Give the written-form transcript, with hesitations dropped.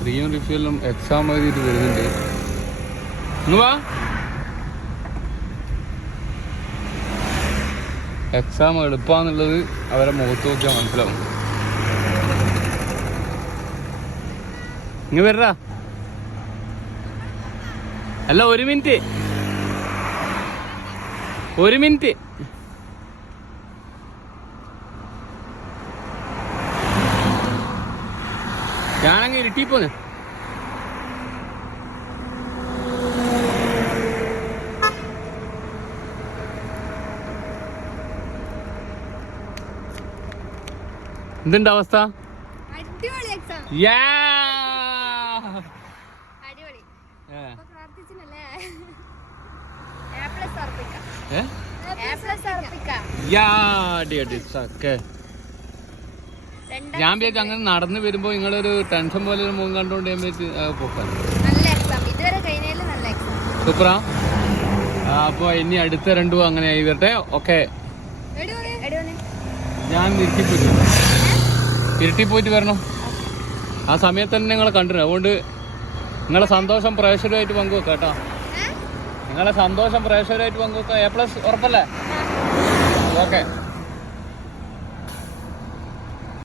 ഫ്രീയും റിഫ്യൂലും exam എഴുതിയിട്ട് വരുന്നുണ്ട്. ഇങ്ങ് എക്സാം എളുപ്പാന്നുള്ളത് അവരെ മുഖത്ത് നോക്കിയാൽ മനസ്സിലാവും. ഇങ്ങ് വരാ. അല്ല, ഒരു മിനിറ്റ് ഞാനങ്ങ് ഇരുട്ടിപ്പോന്ന്. എന്തുണ്ട് അവസ്ഥ? ഞാൻ വിചാരിച്ചു അങ്ങനെ നടന്നു വരുമ്പോ നിങ്ങളൊരു ടെൻഷൻ പോലെ ഒരു മുഖം കണ്ടോണ്ട് ഞാൻ പോക്കാൻ സൂപ്പറാ. അപ്പൊ ഇനി അടുത്ത രണ്ടും അങ്ങനെ ആയി വരട്ടെ. ഓക്കെ, ഞാൻ ഇരുട്ടി പോയിട്ട് വരണം. ആ സമയത്ത് തന്നെ നിങ്ങളെ കണ്ടിരുന്നു. അതുകൊണ്ട് നിങ്ങളെ സന്തോഷം പ്രേക്ഷകരുമായിട്ട് പങ്കുവെക്കാം കേട്ടോ. നിങ്ങളെ സന്തോഷം പ്രേക്ഷകരുമായിട്ട് പങ്കുവെക്കാം. A+ ഉറപ്പല്ലേ? ഓക്കെ.